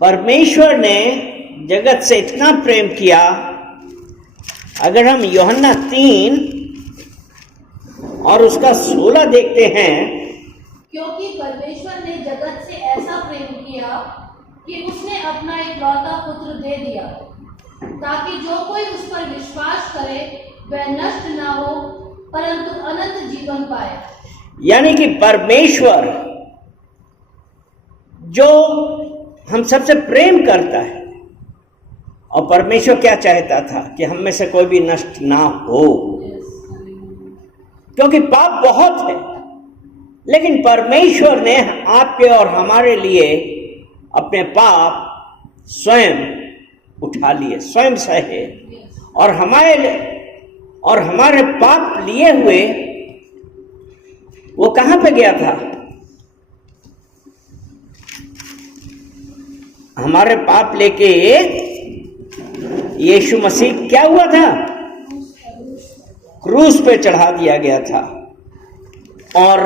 परमेश्वर ने जगत से इतना प्रेम किया। अगर हम यूहन्ना 3 और उसका 16 देखते हैं, क्योंकि परमेश्वर ने जगत से ऐसा प्रेम किया कि उसने अपना इकलौता पुत्र दे दिया, ताकि जो कोई उस पर विश्वास करे वह नष्ट ना हो परंतु अनंत जीवन पाए। यानी कि परमेश्वर जो हम सबसे प्रेम करता है, और परमेश्वर क्या चाहता था कि हम में से कोई भी नष्ट ना हो, क्योंकि पाप बहुत है। लेकिन परमेश्वर ने आपके और हमारे लिए अपने पाप स्वयं उठा लिए, स्वयं सहे, और हमारे पाप लिए हुए वो कहां पे गया था? हमारे पाप लेके यीशु मसीह क्या हुआ था? क्रूस पे चढ़ा दिया गया था। और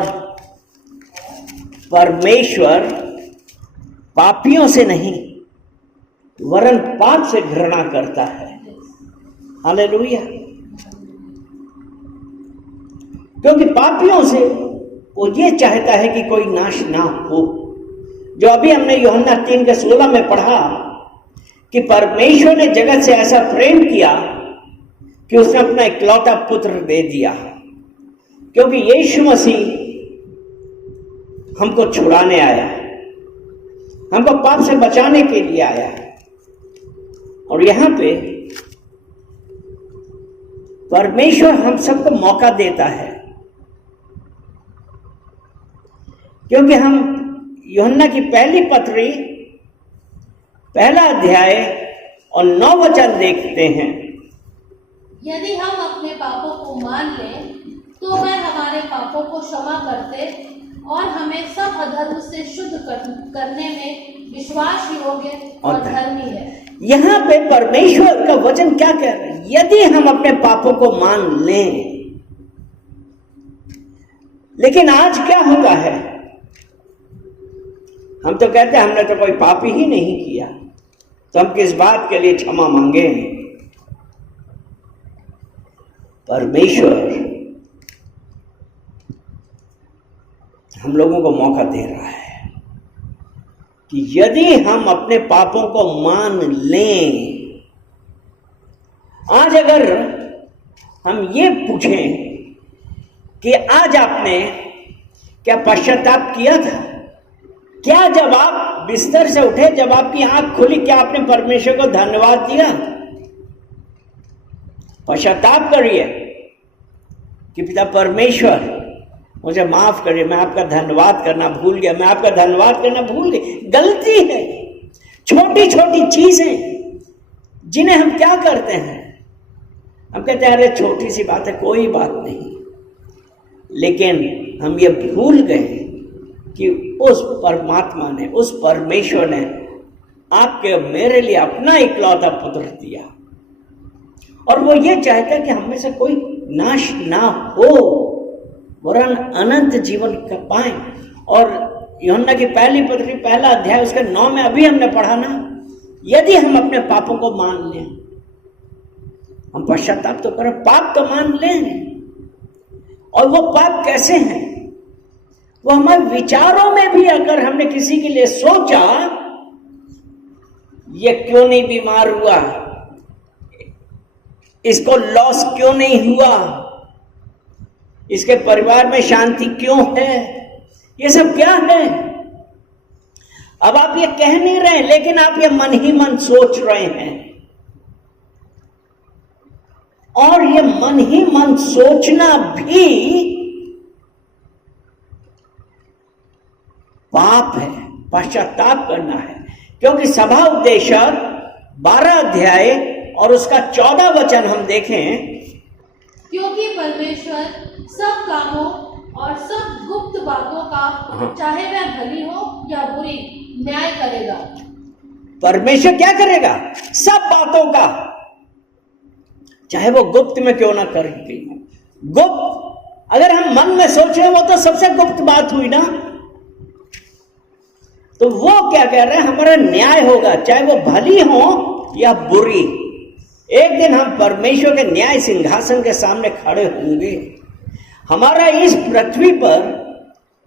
परमेश्वर पापियों से नहीं वरन पाप से घृणा करता है। हालेलुया। क्योंकि पापियों से वो ये चाहता है कि कोई नाश ना हो। जो अभी हमने यूहन्ना 3 के 16 में पढ़ा कि परमेश्वर ने जगत से ऐसा प्रेम किया कि उसने अपना इकलौता पुत्र दे दिया, क्योंकि यीशु मसीह हमको छुड़ाने आया, हमको पाप से बचाने के लिए आया। और यहां पे परमेश्वर हम सबको मौका देता है, क्योंकि हम यूहन्ना की पहली पत्री 1 अध्याय और 9 वचन देखते हैं। यदि हम अपने पापों को मान लें तो वह हमारे पापों को क्षमा करते और हमें सब अधर्म से शुद्ध करने में विश्वास योग्य और धर्मी है। यहाँ पे परमेश्वर का वचन क्या कह रहा है? यदि हम अपने पापों को मान लें। लेकिन आज क्या होता है? हम तो कहते हैं हमने तो कोई पाप ही नहीं किया, तो हम किस बात के लिए क्षमा मांगे? परमेश्वर हम लोगों को मौका दे रहा है कि यदि हम अपने पापों को मान लें। आज अगर हम ये पूछें कि आज आपने क्या पश्चाताप किया था? क्या जब आप बिस्तर से उठे, जब आपकी आंख खुली, क्या आपने परमेश्वर को धन्यवाद दिया? पश्चाताप करिए कि पिता परमेश्वर मुझे माफ करिए, मैं आपका धन्यवाद करना भूल गया, मैं आपका धन्यवाद करना भूल गई। गलती है, छोटी छोटी चीजें जिन्हें हम क्या करते हैं, हम कहते हैं अरे छोटी सी बात है, कोई बात नहीं। लेकिन हम ये भूल गए कि उस परमात्मा ने, उस परमेश्वर ने आपके मेरे लिए अपना इकलौता पुत्र दिया, और वो ये चाहता है कि हम में से कोई नाश ना हो वरन अनंत जीवन कर पाए। और यूहन्ना की पहली पत्री 1 अध्याय उसके 9 में अभी हमने पढ़ा ना, यदि हम अपने पापों को मान लें, हम पश्चाताप तो करें, पाप तो मान लें। और वो पाप कैसे हैं? वो हमारे विचारों में भी अगर हमने किसी के लिए सोचा, ये क्यों नहीं बीमार हुआ, इसको लॉस क्यों नहीं हुआ, इसके परिवार में शांति क्यों है, ये सब क्या है? अब आप ये कह नहीं रहे, लेकिन आप ये मन ही मन सोच रहे हैं। और ये मन ही मन सोचना भी पाप है, पश्चाताप करना है। क्योंकि सभा उपदेशक 12 अध्याय और उसका 14 वचन हम देखें, क्योंकि परमेश्वर सब कामों और सब गुप्त बातों का, चाहे वह भली हो या बुरी, न्याय करेगा। परमेश्वर क्या करेगा? सब बातों का, चाहे वो गुप्त में क्यों ना करेगी। गुप्त अगर हम मन में सोच रहे, वो तो सबसे गुप्त बात हुई ना। तो वो क्या कह रहे हैं, हमारा न्याय होगा, चाहे वो भली हो या बुरी। एक दिन हम परमेश्वर के न्याय सिंहासन के सामने खड़े होंगे। हमारा इस पृथ्वी पर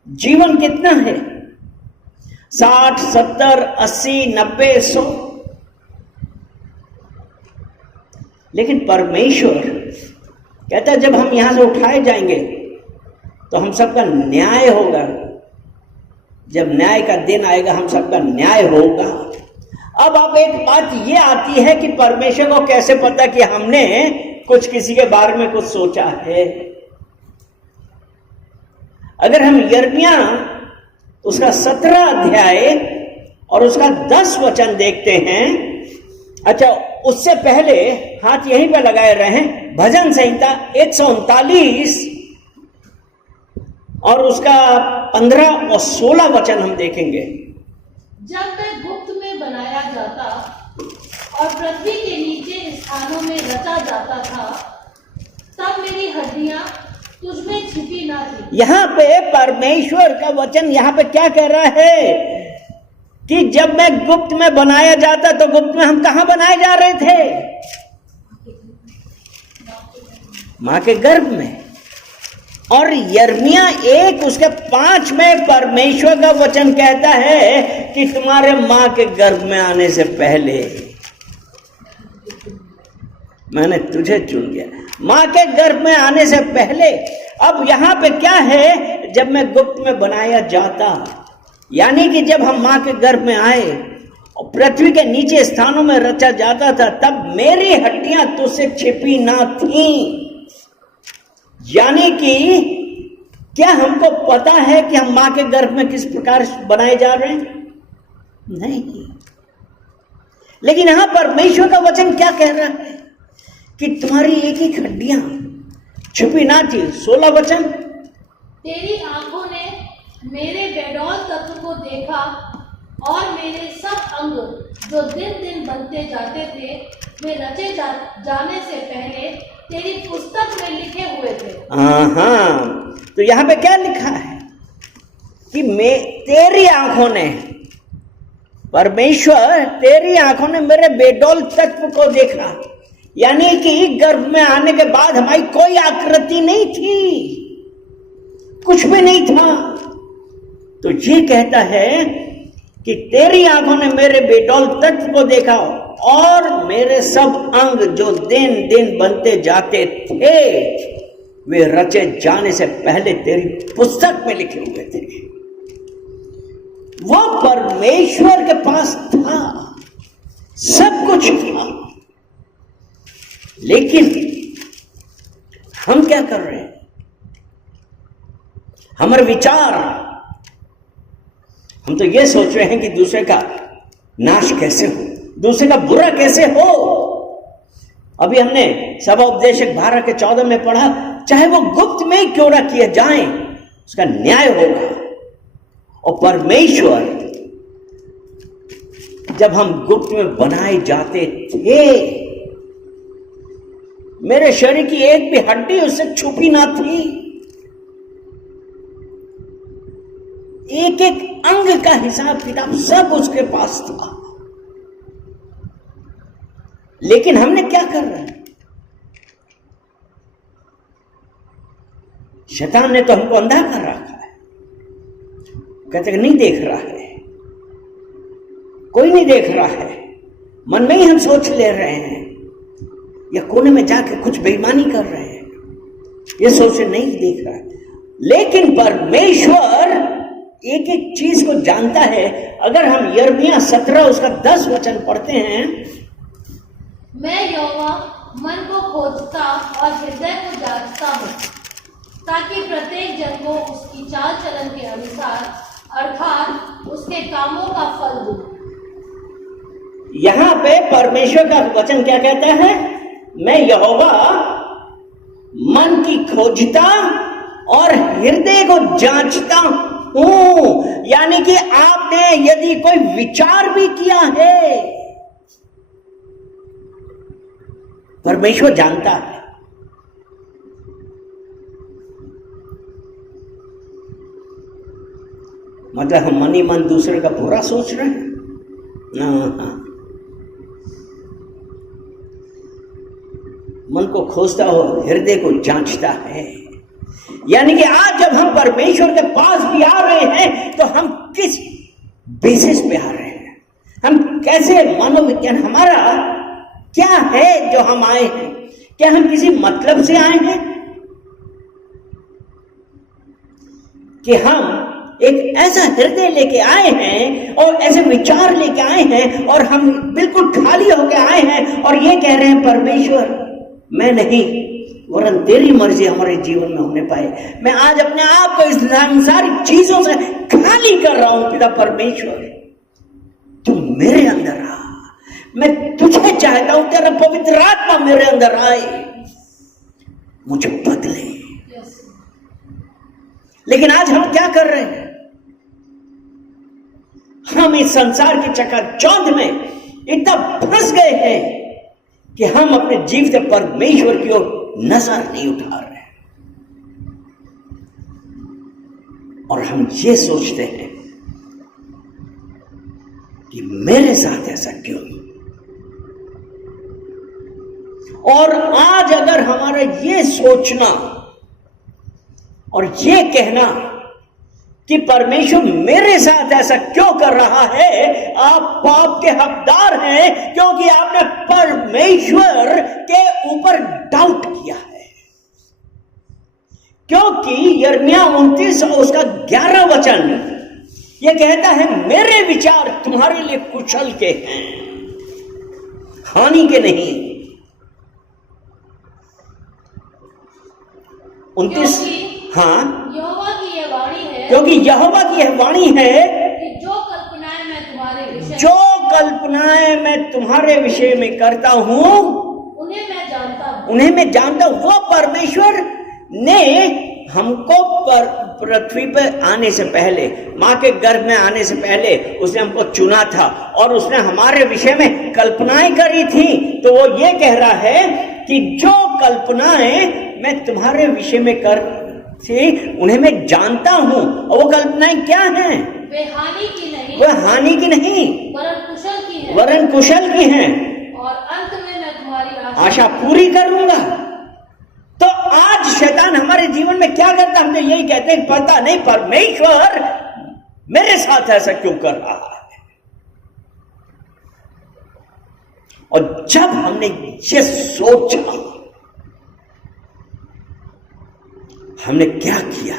जीवन कितना है? 60, 70, 80, 90, 100। लेकिन परमेश्वर कहता है जब हम यहां से उठाए जाएंगे तो हम सबका न्याय होगा। जब न्याय का दिन आएगा हम सबका न्याय होगा। अब एक बात ये आती है कि परमेश्वर को कैसे पता कि हमने कुछ किसी के बारे में कुछ सोचा है। अगर हम यिर्मयाह उसका 17 अध्याय और उसका 10 वचन देखते हैं। अच्छा, उससे पहले हाथ यहीं पे लगाए रहे, भजन संहिता 139 और उसका 15 और 16 वचन हम देखेंगे। जब मैं गुप्त में बनाया जाता और पृथ्वी के नीचे स्थानों में रचा जाता था, तब मेरी हड्डियां तुझ में छिपी ना थी। यहाँ पे परमेश्वर का वचन यहाँ पे क्या कह रहा है कि जब मैं गुप्त में बनाया जाता, तो गुप्त में हम कहां बनाए जा रहे थे? मां के गर्भ में। और यिर्मयाह 1 उसके 5 में परमेश्वर का वचन कहता है कि तुम्हारे मां के गर्भ में आने से पहले मैंने तुझे चुन लिया, मां के गर्भ में आने से पहले। अब यहां पे क्या है, जब मैं गुप्त में बनाया जाता, यानी कि जब हम मां के गर्भ में आए और पृथ्वी के नीचे स्थानों में रचा जाता था, तब मेरी हड्डियां तुझसे छिपी ना थीं। यानी कि क्या हमको पता है कि हम मां के गर्भ में किस प्रकार बनाए जा रहे हैं? नहीं। लेकिन यहां परमेश्वर का वचन क्या कह रहा है कि तुम्हारी एक एक हड्डियां छुपी ना थी। 16 वचन, तेरी आंखों ने मेरे बेडौल तत्व को देखा और मेरे सब अंग जो दिन दिन बनते जाते थे, वे रचे जाने से पहले तेरी पुस्तक में लिखे हुए थे। हाँ, तो यहाँ पे क्या लिखा है कि तेरी आंखों ने, परमेश्वर तेरी आंखों ने मेरे बेडौल तत्व को देखा। यानी कि गर्भ में आने के बाद हमारी कोई आकृति नहीं थी, कुछ भी नहीं था। तो ये कहता है कि तेरी आंखों ने मेरे बेडौल तत्व को देखा और मेरे सब अंग जो दिन दिन बनते जाते थे, वे रचे जाने से पहले तेरी पुस्तक में लिखे हुए थे। वो परमेश्वर के पास था, सब कुछ था। लेकिन हम क्या कर रहे हैं? हमारे विचार, हम तो ये सोच रहे हैं कि दूसरे का नाश कैसे हो, दूसरे का बुरा कैसे हो। अभी हमने सभा उपदेशक 12 के 14 में पढ़ा, चाहे वो गुप्त में ही क्यों ना किए जाए, उसका न्याय होगा। और परमेश्वर जब हम गुप्त में बनाए जाते थे, मेरे शरीर की एक भी हड्डी उससे छुपी ना थी। एक एक अंग का हिसाब किताब सब उसके पास था। लेकिन हमने क्या कर रहे हैं? शैतान ने तो हमको अंधा कर रखा है। कहते नहीं देख रहा है, कोई नहीं देख रहा है, मन में ही हम सोच ले रहे हैं, या कोने में जाके कुछ बेईमानी कर रहे हैं, ये सोच नहीं देख रहा है। लेकिन परमेश्वर एक एक चीज को जानता है। अगर हम यिर्मयाह 17 उसका 10 वचन पढ़ते हैं, मैं यहोवा मन को खोजता और हृदय को जांचता हूँ, ताकि प्रत्येक जन को उसकी चाल चलन के अनुसार अर्थात उसके कामों का फल दूं। यहां पे परमेश्वर का वचन क्या कहता है? मैं यहोवा मन की खोजता और हृदय को जांचता हूं। यानी कि आपने यदि कोई विचार भी किया है, परमेश्वर जानता है। मतलब हम मन ही मन दूसरे का बुरा सोच रहे हैं ना। मन को खोजता हो, हृदय को जांचता है। यानी कि आज जब हम परमेश्वर के पास भी आ रहे हैं तो हम किस बेसिस पे आ रहे हैं, हम कैसे, मनोविज्ञान हमारा क्या है जो हम आए हैं? क्या हम किसी मतलब से आए हैं कि हम एक ऐसा हृदय लेके आए हैं और ऐसे विचार लेके आए हैं और हम बिल्कुल खाली होके आए हैं और ये कह रहे हैं परमेश्वर मैं नहीं, वरन तेरी मर्जी हमारे जीवन में होने पाए। मैं आज अपने आप को इस सांसारिक चीजों से खाली कर रहा हूं। पिता परमेश्वर तू मेरे अंदर आ, मैं तुझे चाहता हूं, तेरा पवित्र आत्मा मेरे अंदर आए, मुझे बदले। लेकिन आज हम क्या कर रहे हैं? हम इस संसार की चकाचौंध में इतना फंस गए हैं कि हम अपने जीवित परमेश्वर की ओर नजर नहीं उठा रहे और हम ये सोचते हैं कि मेरे साथ ऐसा क्यों। और आज अगर हमारा ये सोचना और ये कहना कि परमेश्वर मेरे साथ ऐसा क्यों कर रहा है, आप पाप के हकदार हैं क्योंकि आपने परमेश्वर के ऊपर डाउट किया है। क्योंकि यिर्मयाह 29 उसका 11 वचन यह कहता है मेरे विचार तुम्हारे लिए कुशल के हैं, हानि के नहीं। 29 हाँ, यहोवा की यह वाणी है, क्योंकि यहोवा की यह वाणी है कि जो कल्पनाएं मैं तुम्हारे विषय में करता हूं उन्हें मैं जानता हूं। वो परमेश्वर ने हमको पृथ्वी पर आने से पहले, मां के गर्भ में आने से पहले उसने हमको चुना था और उसने हमारे विषय में कल्पनाएं करी थी। तो वो ये कह रहा है कि जो कल्पनाएं मैं तुम्हारे विषय में कर थी उन्हें मैं जानता हूं। और वो कल्पनाएं क्या हैं? वे हानि की नहीं, वरन कुशल की हैं और अंत में मैं तुम्हारी आशा पूरी करूंगा। तो आज शैतान हमारे जीवन में क्या करता है? हम तो यही कहते हैं पता नहीं परमेश्वर मेरे साथ ऐसा क्यों कर रहा है। और जब हमने ये सोचा, हमने क्या किया?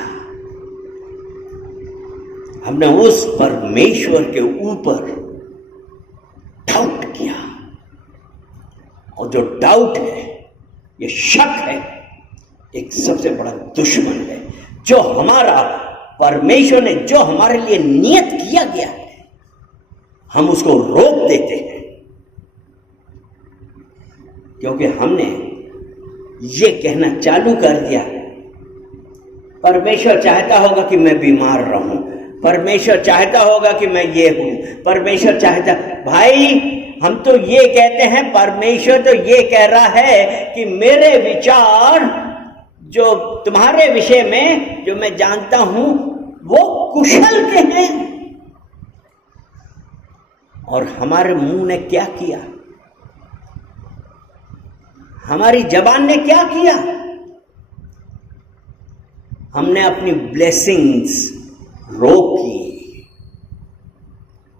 हमने उस परमेश्वर के ऊपर डाउट किया। और जो डाउट है, ये शक है, एक सबसे बड़ा दुश्मन है जो हमारा परमेश्वर ने जो हमारे लिए नियत किया गया है, हम उसको रोक देते हैं। क्योंकि हमने ये कहना चालू कर दिया परमेश्वर चाहता होगा कि मैं बीमार रहूं, परमेश्वर चाहता होगा कि मैं ये हूं, परमेश्वर चाहता। भाई हम तो ये कहते हैं, परमेश्वर तो ये कह रहा है कि मेरे विचार जो तुम्हारे विषय में जो मैं जानता हूं वो कुशल के हैं। और हमारे मुंह ने क्या किया? हमारी जबान ने क्या किया? हमने अपनी ब्लेसिंग्स रोकी।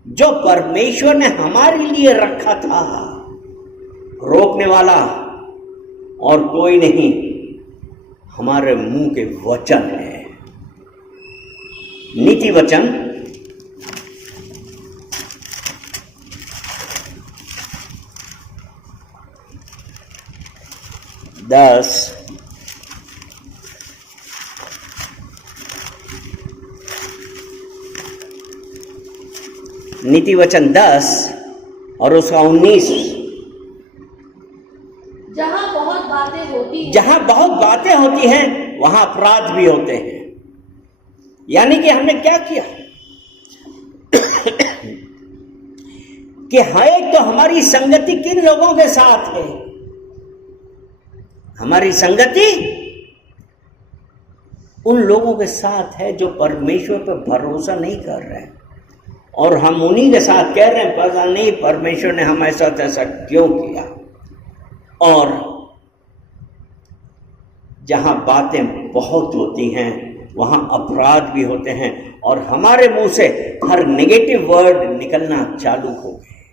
जो परमेश्वर ने हमारे लिए रखा था, रोकने वाला और कोई नहीं, हमारे मुंह के वचन है। नीति वचन 10 नीति वचन 10 और उसका 19। जहां बहुत बातें होती हैं वहां अपराध भी होते हैं। यानी कि हमने क्या किया कि एक तो हमारी संगति किन लोगों के साथ है? हमारी संगति उन लोगों के साथ है जो परमेश्वर पर भरोसा नहीं कर रहे हैं, और हम उन्हीं के साथ कह रहे हैं पता नहीं परमेश्वर ने हमारे साथ ऐसा क्यों किया। और जहां बातें बहुत होती हैं वहां अपराध भी होते हैं, और हमारे मुंह से हर नेगेटिव वर्ड निकलना चालू हो गए।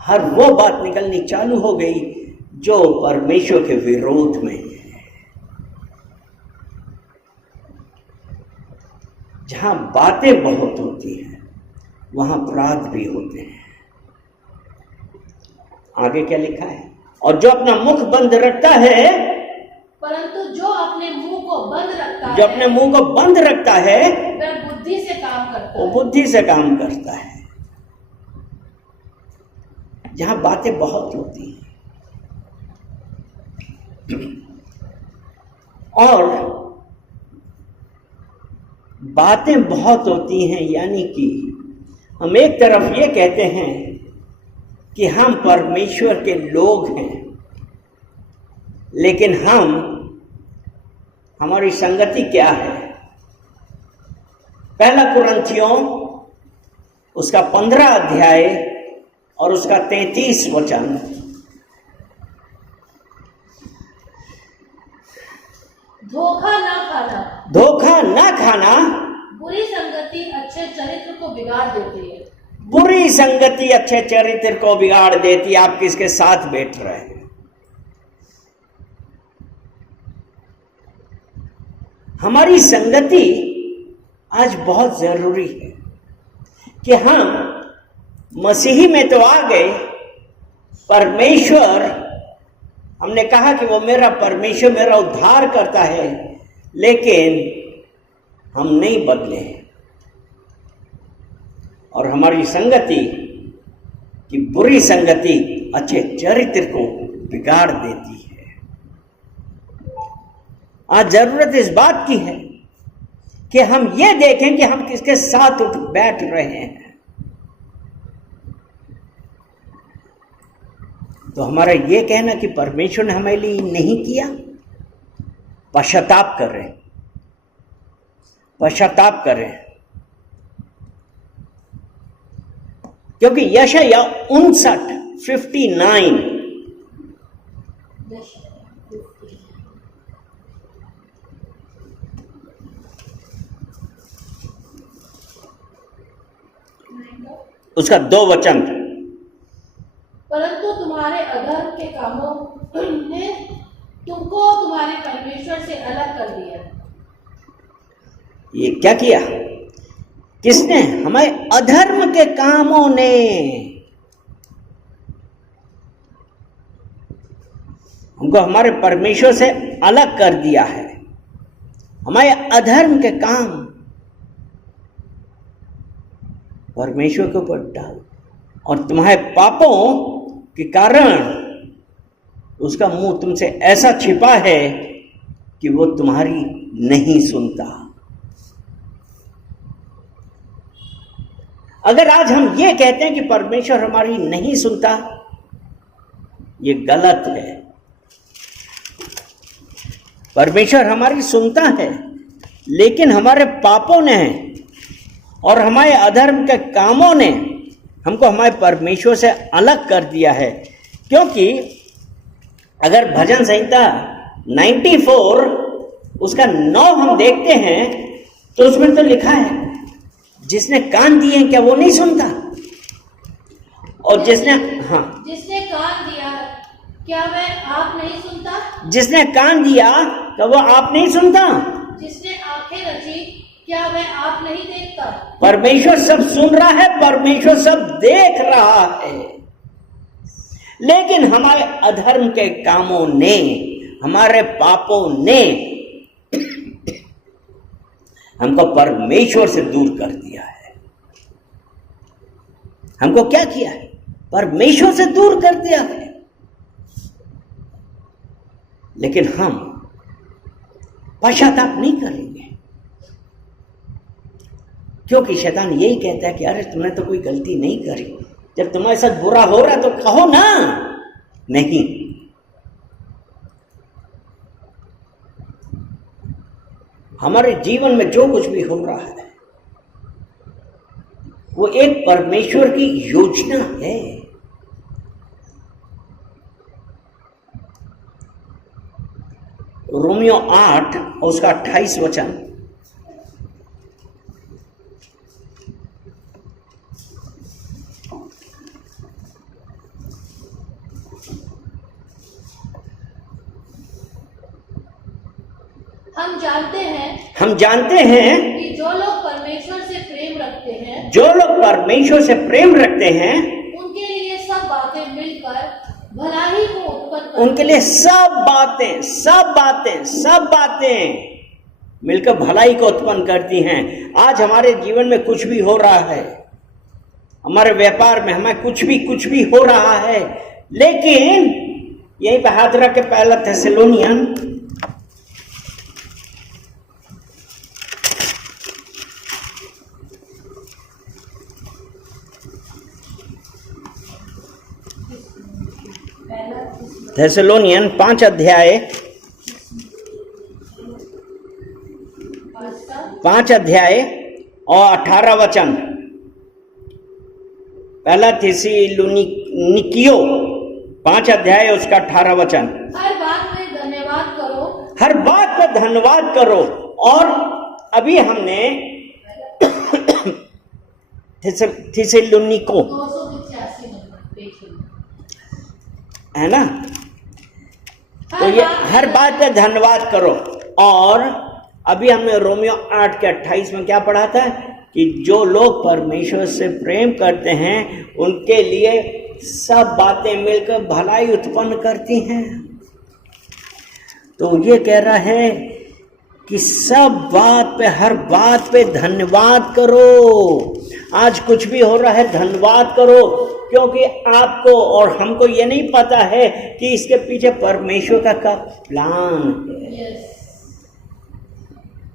हर वो बात निकलनी चालू हो गई जो परमेश्वर के विरोध में है। जहां बातें बहुत होती हैं वहां अपराध भी होते हैं। आगे क्या लिखा है? और जो अपना मुख बंद रखता है, परंतु जो अपने मुंह को बंद रखता जो अपने मुंह को बंद रखता है वह बुद्धि से काम करता वो है। बुद्धि से काम करता है। जहां बातें बहुत होती हैं और बातें बहुत होती हैं, यानी कि हम एक तरफ ये कहते हैं कि हम परमेश्वर के लोग हैं, लेकिन हमारी संगति क्या है? पहला कुरिन्थियों उसका 15 अध्याय और उसका 33 वचन। धोखा ना खाना, धोखा ना खाना बुरी संगति अच्छे चरित्र को बिगाड़ देती है। बुरी संगति अच्छे चरित्र को बिगाड़ देती है। आप किसके साथ बैठ रहे हैं? हमारी संगति आज बहुत जरूरी है कि हम मसीही में तो आ गए, परमेश्वर, हमने कहा कि वो मेरा परमेश्वर मेरा उद्धार करता है, लेकिन हम नहीं बदले और हमारी संगति की बुरी संगति अच्छे चरित्र को बिगाड़ देती है। आज जरूरत इस बात की है कि हम ये देखें कि हम किसके साथ उठ बैठ रहे हैं। तो हमारा ये कहना कि परमेश्वर ने हमारे लिए नहीं किया, पश्चाताप कर रहे हैं, पश्चाताप कर रहे हैं। क्योंकि यशायाह 59:59 उसका 2 वचन, परंतु तुम्हारे अधर्म के कामों ने तुमको तुम्हारे परमेश्वर से अलग कर दिया। ये क्या किया? किसने? हमारे अधर्म के कामों ने हमको हमारे परमेश्वर से अलग कर दिया है। हमारे अधर्म के काम परमेश्वर के ऊपर डाल, और तुम्हारे पापों के कारण उसका मुंह तुमसे ऐसा छिपा है कि वो तुम्हारी नहीं सुनता। अगर आज हम ये कहते हैं कि परमेश्वर हमारी नहीं सुनता, ये गलत है। परमेश्वर हमारी सुनता है, लेकिन हमारे पापों ने और हमारे अधर्म के कामों ने हमको हमारे परमेश्वर से अलग कर दिया है। क्योंकि अगर भजन संहिता 94 उसका 9 हम देखते हैं तो उसमें तो लिखा है, जिसने कान दिए क्या वो नहीं सुनता? और जिसने कान दिया क्या वह आप नहीं सुनता? जिसने कान दिया क्या वो आप नहीं सुनता? जिसने आंखें रची क्या वह आप नहीं देखता? परमेश्वर सब सुन रहा है, परमेश्वर सब देख रहा है, लेकिन हमारे अधर्म के कामों ने, हमारे पापों ने हमको परमेश्वर से दूर कर दिया है। हमको क्या किया है? परमेश्वर से दूर कर दिया है। लेकिन हम पश्चाताप नहीं करेंगे, क्योंकि शैतान यही कहता है कि अरे तुमने तो कोई गलती नहीं करी, जब तुम्हारे साथ बुरा हो रहा तो कहो ना। नहीं, हमारे जीवन में जो कुछ भी हो रहा है वो एक परमेश्वर की योजना है। रोमियो 8 और उसका 28 वचन। हम जानते हैं कि जो लोग परमेश्वर से प्रेम रखते हैं, जो लोग परमेश्वर से प्रेम रखते हैं, उनके लिए सब बातें मिलकर भलाई को उत्पन्न करती उनके लिए सब बातें मिलकर भलाई को उत्पन्न करती हैं। आज हमारे जीवन में कुछ भी हो रहा है, हमारे व्यापार में हमें कुछ भी हो रहा है, लेकिन यहीं पे हाथ रख के पहला थेसलोनियन 5 अध्याय 5 अध्याय और 18 वचन। पहला थेसलोनिकियों 5 अध्याय उसका 18 वचन। हर बात में धन्यवाद करो, हर बात पर धन्यवाद करो। और अभी हमने थेसलोनिको 285 है ना, तो ये हर बात पे धन्यवाद करो। और अभी हमने रोमियो 8 के 28 में क्या पढ़ा था कि जो लोग परमेश्वर से प्रेम करते हैं उनके लिए सब बातें मिलकर भलाई उत्पन्न करती हैं। तो ये कह रहा है कि सब बात पे, हर बात पे धन्यवाद करो। आज कुछ भी हो रहा है धन्यवाद करो, क्योंकि आपको और हमको ये नहीं पता है कि इसके पीछे परमेश्वर का क्या प्लान है।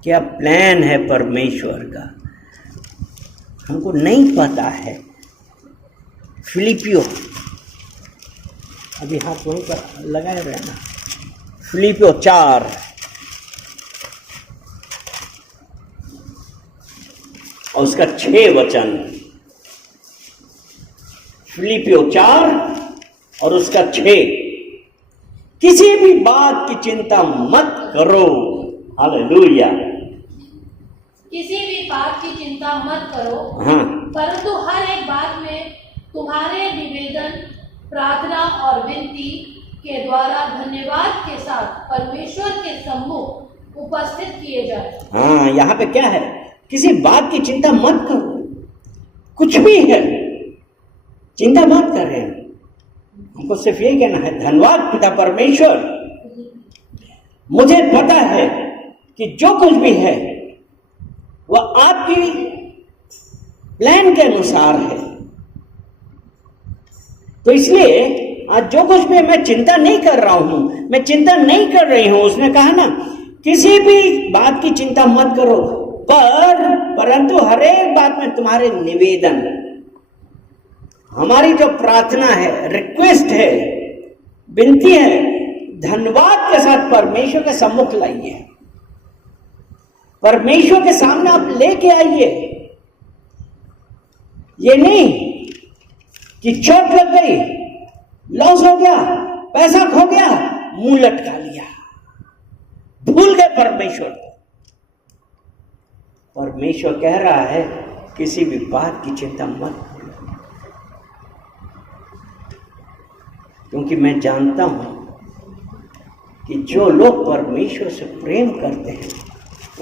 क्या प्लान है परमेश्वर का, हमको नहीं पता है। फिलिपियो, अभी हाथ वहीं पर लगाए रहना। फिलिपियो 4 और उसका 6 वचन। फिलिपियो 4 और उसका 6। किसी भी बात की चिंता मत करो। हालेलुया। किसी भी बात की चिंता मत करो, हाँ, परंतु हर एक बात में तुम्हारे निवेदन, प्रार्थना और विनती के द्वारा धन्यवाद के साथ परमेश्वर के सम्मुख उपस्थित किए जाए। हाँ, यहाँ पे क्या है, किसी बात की चिंता मत करो। कुछ भी है चिंता मत कर रहे हैं, हमको सिर्फ ये कहना है धन्यवाद पिता परमेश्वर, मुझे पता है कि जो कुछ भी है वह आपकी प्लान के अनुसार है। तो इसलिए आज जो कुछ भी मैं चिंता नहीं कर रहा हूं, मैं चिंता नहीं कर रही हूं। उसने कहा ना, किसी भी बात की चिंता मत करो, परंतु हर एक बात में तुम्हारे निवेदन, हमारी जो प्रार्थना है, रिक्वेस्ट है, विनती है, धन्यवाद के साथ परमेश्वर के सम्मुख लाइए। परमेश्वर के सामने आप लेके आइए। ये नहीं कि चोट लग गई, लॉस हो गया, पैसा खो गया, मुंह लटका लिया, भूल गए परमेश्वर को। परमेश्वर कह रहा है किसी भी बात की चिंता मत करो, क्योंकि मैं जानता हूं कि जो लोग परमेश्वर से प्रेम करते हैं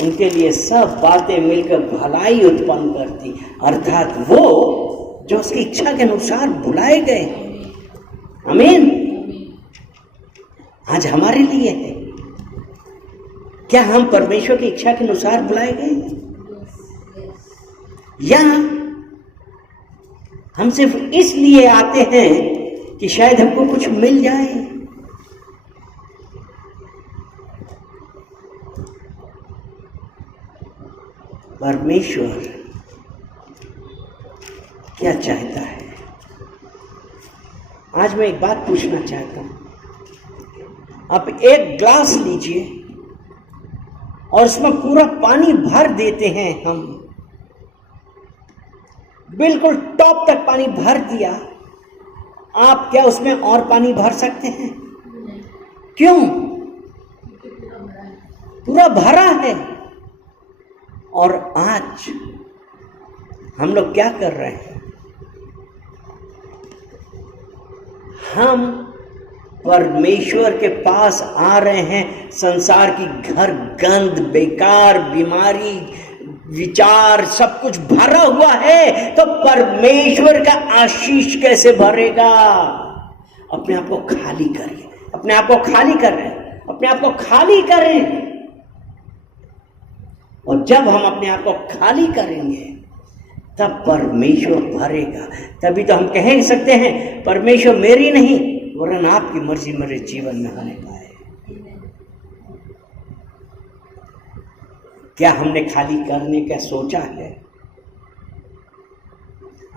उनके लिए सब बातें मिलकर भलाई उत्पन्न करती, अर्थात वो जो उसकी इच्छा के अनुसार बुलाए गए। आमीन। आज हमारे लिए है, क्या हम परमेश्वर की इच्छा के अनुसार बुलाए गए, या हम सिर्फ इसलिए आते हैं कि शायद हमको कुछ मिल जाए। परमेश्वर क्या चाहता है? आज मैं एक बात पूछना चाहता हूं। आप एक ग्लास लीजिए और उसमें पूरा पानी भर देते हैं हम, बिल्कुल टॉप तक पानी भर दिया, आप क्या उसमें और पानी भर सकते हैं? क्यों? पूरा भरा है। और आज हम लोग क्या कर रहे हैं? हम परमेश्वर के पास आ रहे हैं, संसार की घर गंद, बेकार, बीमारी, विचार सब कुछ भरा हुआ है, तो परमेश्वर का आशीष कैसे भरेगा? अपने आप को खाली करिए, अपने आप को खाली करें, अपने आप को खाली करें। और जब हम अपने आप को खाली करेंगे तब परमेश्वर भरेगा। तभी तो हम कह ही सकते हैं परमेश्वर मेरी नहीं वरन आपकी मर्जी मेरे जीवन में होने पाए। क्या हमने खाली करने का सोचा है?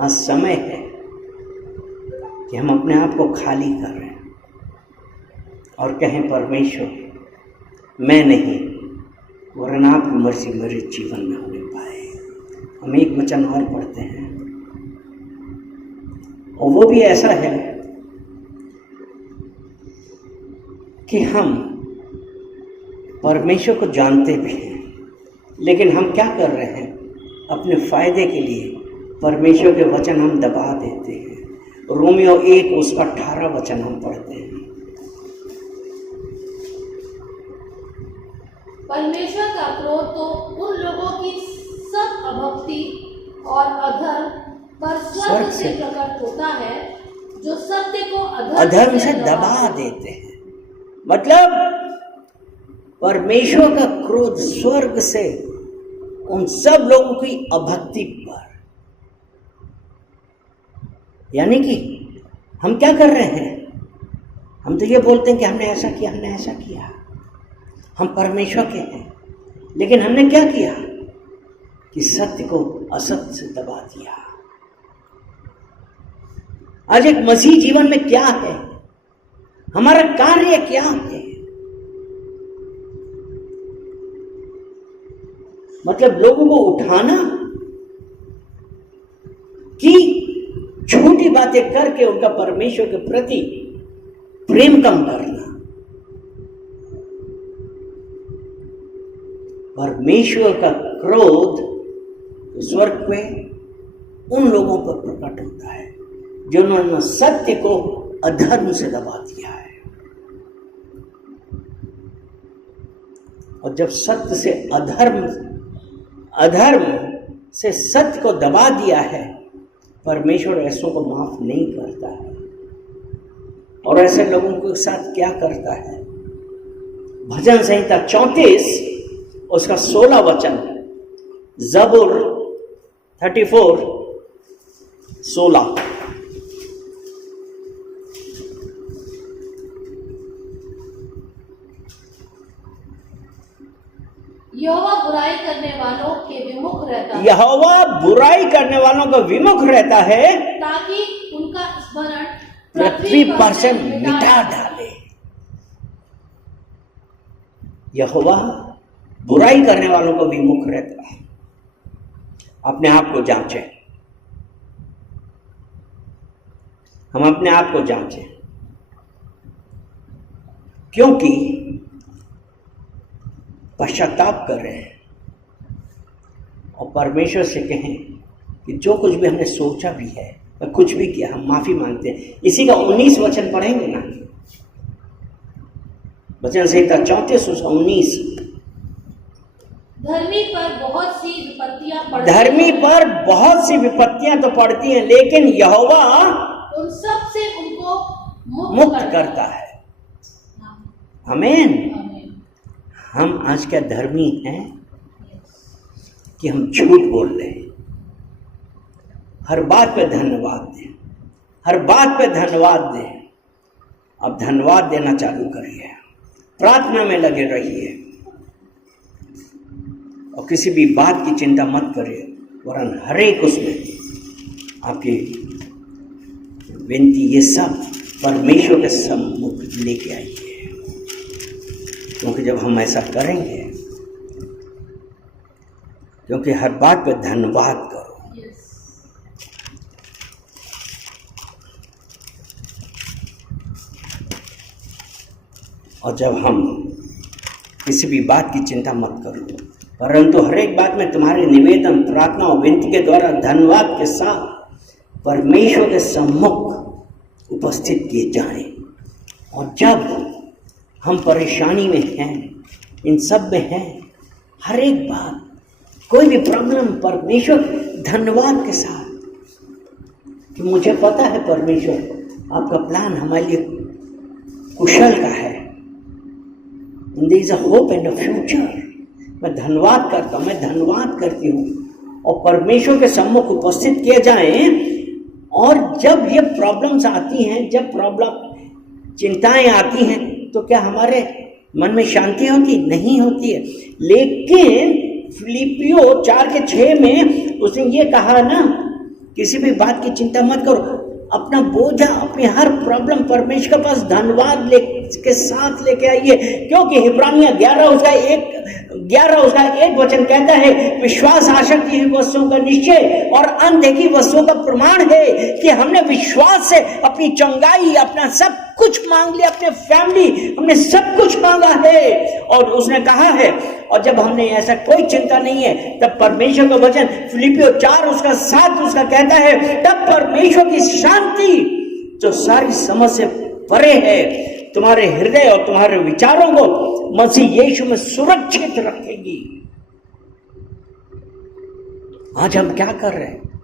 आज समय है कि हम अपने आप को खाली करें और कहें परमेश्वर मैं नहीं वरन आपकी मर्जी मेरे जीवन में होने पाए। हम एक वचन और पढ़ते हैं और वो भी ऐसा है कि हम परमेश्वर को जानते भी हैं, लेकिन हम क्या कर रहे हैं? अपने फायदे के लिए परमेश्वर के वचन हम दबा देते हैं। रोमियो 1 उसका 18 वचन हम पढ़ते हैं। परमेश्वर का क्रोध तो उन लोगों की सब अभक्ति और अधर्म पर स्वर्ग से प्रकट होता है जो सत्य को अधर्म से दबा देते हैं। मतलब परमेश्वर का क्रोध स्वर्ग से उन सब लोगों की अभक्ति पर, यानी कि हम क्या कर रहे हैं? हम तो ये बोलते हैं कि हमने ऐसा किया, हमने ऐसा किया, हम परमेश्वर के हैं, लेकिन हमने क्या किया कि सत्य को असत्य से दबा दिया। आज एक मसीह जीवन में क्या है? हमारा कार्य क्या है? मतलब लोगों को उठाना कि छोटी बातें करके उनका परमेश्वर के प्रति प्रेम कम करना? परमेश्वर का क्रोध स्वर्ग पे उन लोगों पर प्रकट होता है जिन्होंने सत्य को अधर्म से दबा दिया है। और जब सत्य से अधर्म से सत्य को दबा दिया है, परमेश्वर ऐसों को माफ नहीं करता है। और ऐसे लोगों के साथ क्या करता है? भजन संहिता 34 उसका 16 वचन, ज़बूर 34:16। यहोवा बुराई करने वालों के विमुख रहता है, यहोवा बुराई करने वालों का विमुख रहता है ताकि उनका स्मरण पृथ्वी पर से मिटा डाले। यहोवा बुराई करने वालों को विमुख रहता है। अपने आप को जांचें, हम अपने आप को जांचें, क्योंकि पश्चाताप कर रहे हैं और परमेश्वर से कहें कि जो कुछ भी हमने सोचा भी है और कुछ भी किया, हम माफी मांगते हैं। इसी का 19 वचन पढ़ेंगे ना, वचन संहिता 34 उसका 19। धर्मी पर बहुत सी विपत्तियां तो पड़ती हैं, लेकिन यहोवा उन सब से उनको मुक्त करता है। आमीन। हम आज क्या धर्मी हैं कि हम झूठ बोल रहे हैं? हर बात पे धन्यवाद दें, हर बात पे धन्यवाद दें। अब धन्यवाद देना चालू करिए, प्रार्थना में लगे रहिए और किसी भी बात की चिंता मत करिए, वरन हर एक उसमें आपकी विनती ये सब परमेश्वर के सम्मुख लेके आइए। क्योंकि जब हम ऐसा करेंगे क्योंकि हर बात पर धन्यवाद करो। और जब हम किसी भी बात की चिंता मत करो, परंतु हर एक बात में तुम्हारे निवेदन, प्रार्थना और विनती के द्वारा धन्यवाद के साथ परमेश्वर के सम्मुख उपस्थित किए जाएं। और जब हम परेशानी में हैं, इन सब में हैं, हर एक बात, कोई भी प्रॉब्लम, परमेश्वर धन्यवाद के साथ, कि मुझे पता है परमेश्वर आपका प्लान हमारे लिए कुशल का है। There is a hope and a future. मैं धन्यवाद करता हूँ, मैं धन्यवाद करती हूँ। और परमेश्वर के सम्मुख उपस्थित किए जाएं। और जब ये प्रॉब्लम्स आती हैं, जब चिंताएं आती हैं, तो क्या हमारे मन में शांति होती? नहीं होती है। लेकिन फिलिपियो 4:6 में उसने ये कहा ना, किसी भी बात की चिंता मत करो, अपना बोझा, अपनी हर प्रॉब्लम परमेश्वर के पास धन्यवाद के साथ लेके आइए। क्योंकि इब्रानिया 11 उसका 1 वचन कहता है, विश्वास आशा की वस्तुओं का निश्चय और अनदेखी वस्तुओं का प्रमाण है कि हमने विश्वास से अपनी चंगाई, अपना सब कुछ मांग लिया, अपने फैमिली, हमने सब कुछ मांगा है। और उसने कहा है, और जब हमने ऐसा कोई चिंता नहीं है, तब परमेश्वर का वचन फिलिपियो 4 उसका 7 उसका कहता है, तब परमेश्वर की शांति जो सारी समझ से परे है, तुम्हारे हृदय और तुम्हारे विचारों को मसीह यीशु में सुरक्षित रखेगी। आज हम क्या कर रहे हैं?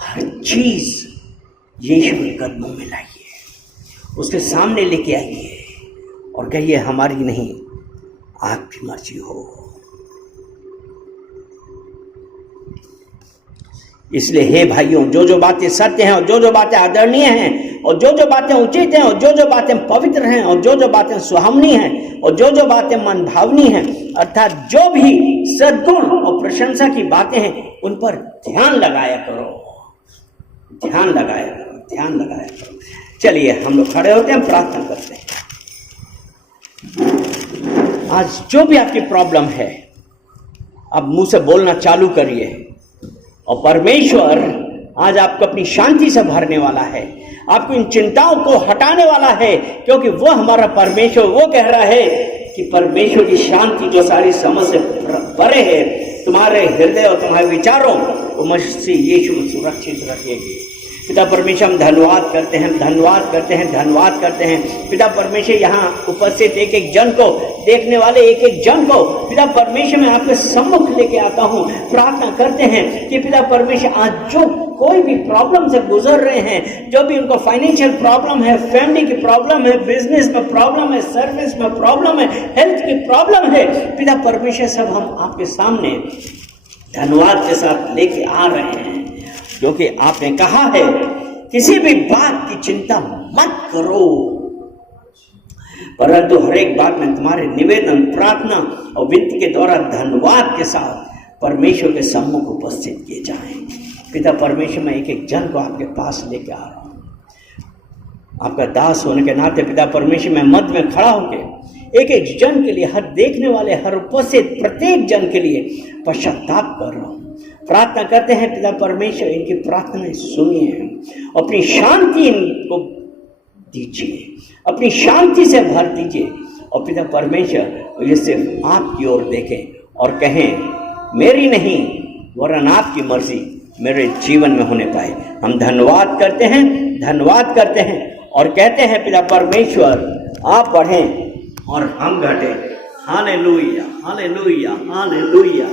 हर चीज यीशु के कदमों में लाइए, उसके सामने लेके आइए और कहिए, हमारी नहीं, आपकी मर्जी हो। इसलिए हे भाइयों, जो जो बातें सत्य हैं और जो जो बातें आदरणीय हैं और जो जो बातें उचित हैं और जो जो बातें पवित्र हैं और जो जो बातें सुहावनी हैं और जो जो बातें मन भावनी हैं, अर्थात जो भी सद्गुण और प्रशंसा की बातें हैं, उन पर ध्यान लगाया करो, ध्यान लगाया करो, ध्यान लगाया करो। चलिए हम लोग खड़े होते हैं, प्रार्थना करते हैं। आज जो भी आपकी प्रॉब्लम है, अब मुंह से बोलना चालू करिए और परमेश्वर आज आपको अपनी शांति से भरने वाला है, आपको इन चिंताओं को हटाने वाला है। क्योंकि वो हमारा परमेश्वर, वो कह रहा है कि परमेश्वर की शांति जो सारी समझ से परे है, तुम्हारे हृदय और तुम्हारे विचारों को मसीह यीशु में सुरक्षित रखेगी। पिता परमेश्वर, हम धन्यवाद करते हैं, धन्यवाद करते हैं, धन्यवाद करते हैं। पिता परमेश्वर, यहाँ उपस्थित एक एक जन को, देखने वाले एक एक जन को पिता परमेश्वर मैं आपके सम्मुख लेके आता हूँ। प्रार्थना करते हैं कि पिता परमेश्वर, आज जो कोई भी प्रॉब्लम से गुजर रहे हैं, जो भी उनको फाइनेंशियल प्रॉब्लम है, फैमिली की प्रॉब्लम है, बिजनेस में प्रॉब्लम है, सर्विस में प्रॉब्लम है, हेल्थ की प्रॉब्लम है, पिता परमेश्वर सब हम आपके सामने धन्यवाद के साथ लेके आ रहे हैं। क्योंकि आपने कहा है, किसी भी बात की चिंता मत करो, परंतु हर एक बात में तुम्हारे निवेदन, प्रार्थना और विनती के द्वारा धन्यवाद के साथ परमेश्वर के सम्मुख उपस्थित किए जाएं। पिता परमेश्वर, मैं एक एक जन को आपके पास लेके आ रहा हूं। आपका दास होने के नाते पिता परमेश्वर, मैं मध्य में खड़ा होकर एक एक जन के लिए, हर देखने वाले, हर उपस्थित प्रत्येक जन के लिए पश्चाताप कर रहा हूं। प्रार्थना करते हैं पिता परमेश्वर, इनकी प्रार्थनाएं सुनिए, अपनी शांति इनको दीजिए, अपनी शांति से भर दीजिए। और पिता परमेश्वर, ये सिर्फ आपकी ओर देखें और कहें, मेरी नहीं वरन आपकी मर्जी मेरे जीवन में होने पाए। हम धन्यवाद करते हैं, धन्यवाद करते हैं और कहते हैं पिता परमेश्वर, आप बढ़ें और हम घटें। Hallelujah, hallelujah, hallelujah.